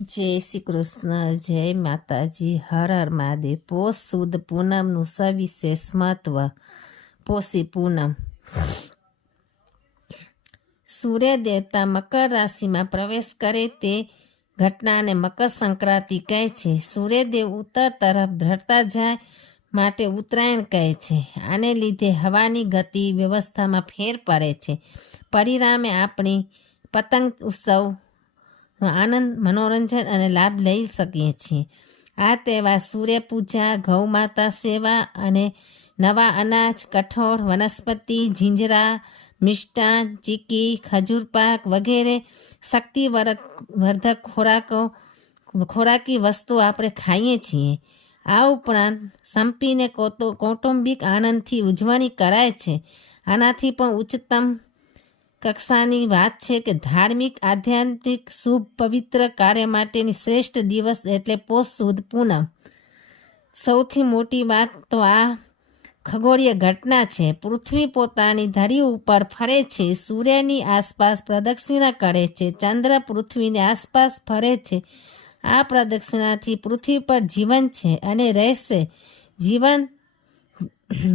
જય શ્રી કૃષ્ણ, જય માતાજી. હર હર મહાદેવ. પોષ સુદ પૂનમનું સવિશેષ મહત્વ. પોષી પૂનમ. સૂર્ય દેવતા મકર રાશિમાં પ્રવેશ કરે તે ઘટનાને મકર સંક્રાંતિ કહે છે. સૂર્યદેવ ઉત્તર તરફ ધરતા જાય માટે ઉત્તરાયણ કહે છે. આને લીધે હવાની ગતિ વ્યવસ્થામાં ફેર પડે છે. પરિણામે આપણી પતંગ ઉત્સવ આનંદ, મનોરંજન અને લાભ લઈ શકીએ છીએ. આ તહેવાર સૂર્યપૂજા, ગૌમાતા સેવા અને નવા અનાજ, કઠોળ, વનસ્પતિ, જીંજરા, મિષ્ટાન, ચીકી, ખજૂર પાક વગેરે શક્તિ વર્ધક ખોરાકો, ખોરાકી વસ્તુઓ આપણે ખાઈએ છીએ. આ ઉપરાંત સંપીને કોતો, કૌટુંબિક આનંદથી ઉજવણી કરાય છે. આનાથી પણ ઉચ્ચતમ કક્ષાની વાત છે કે ધાર્મિક, આધ્યાત્મિક, શુભ, પવિત્ર કાર્ય માટેની શ્રેષ્ઠ દિવસ એટલે પોષ, સુદ, પૂનમ. સૌથી મોટી વાત તો આ ખગોળીય ઘટના છે. પૃથ્વી પોતાની ધરી ઉપર ફરે છે, સૂર્યની આસપાસ પ્રદક્ષિણા કરે છે, ચંદ્ર પૃથ્વીની આસપાસ ફરે છે. આ પ્રદક્ષિણાથી પૃથ્વી પર જીવન છે અને રહેશે. જીવન,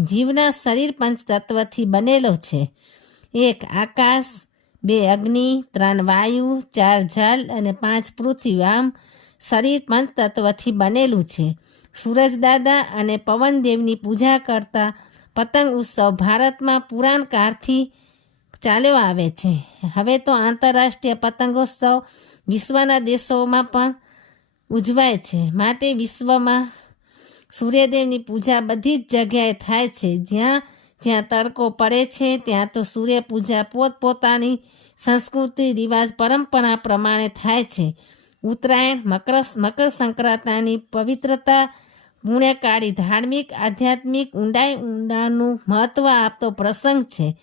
જીવના શરીર પંચતત્વથી બનેલો છે. એક આકાશ, બે અગ્નિ, ત્રણ વાયુ, ચાર જલ અને પાંચ પૃથ્વી. આમ શરીર પંચતત્વથી બનેલું છે. સૂરજદાદા અને પવનદેવની પૂજા કરતા પતંગ ઉત્સવ ભારતમાં પુરાણ કાળથી ચાલ્યો આવે છે. હવે તો આંતરરાષ્ટ્રીય પતંગોત્સવ વિશ્વના દેશોમાં પણ ઉજવાય છે. માટે વિશ્વમાં સૂર્યદેવની પૂજા બધી જ જગ્યાએ થાય છે. જ્યાં જ્યાં તડકો પડે છે, ત્યાં તો સૂર્ય પૂજા પોતપોતાની સંસ્કૃતિ, રિવાજ, પરંપરા પ્રમાણે થાય છે. ઉત્તરાયણ, મકર મકર સંક્રાંતિની પવિત્રતા પુણ્યકાળી, ધાર્મિક, આધ્યાત્મિક ઊંડાઈ ઊંડાનું મહત્વ આપતો પ્રસંગ છે.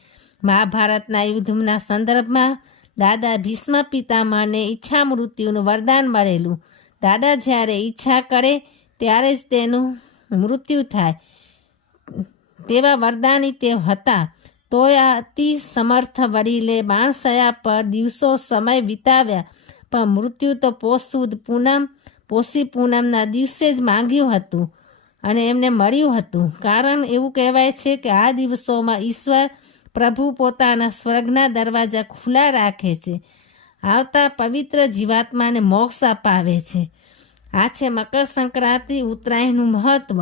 મહાભારતના યુદ્ધના સંદર્ભમાં દાદા ભીષ્મ પિતામહને ઈચ્છા મૃત્યુનું વરદાન મળેલું. દાદા જ્યારે ઈચ્છા કરે, ત્યારે જ તેનું મૃત્યુ થાય. તેવા વરદાની તે હતા. તોય અતિ સમર્થ વડીલે બાણસયા પર દિવસો સમય વિતાવ્યા. પણ મૃત્યુ તો પોષુદ પૂનમ, પોષી પૂનમના દિવસે જ માંગ્યું હતું અને એમને મળ્યું હતું. કારણ એવું કહેવાય છે કે આ દિવસોમાં ઈશ્વર પ્રભુ પોતાના સ્વર્ગના દરવાજા ખુલ્લા રાખે છે. આવતા પવિત્ર જીવાત્માને મોક્ષ અપાવે છે. આ છે મકર સંક્રાંતિ ઉત્તરાયણનું મહત્ત્વ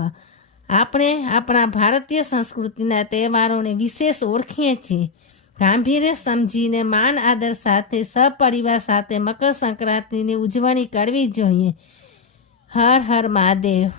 આપણે આપણા ભારતીય સંસ્કૃતિના તહેવારોને વિશેષ ઓળખીએ છીએ. ગાંભીર્ય સમજીને માન આદર સાથે સપરિવાર સાથે મકર સંક્રાંતિની ઉજવણી કરવી જોઈએ. હર હર મહાદેવ.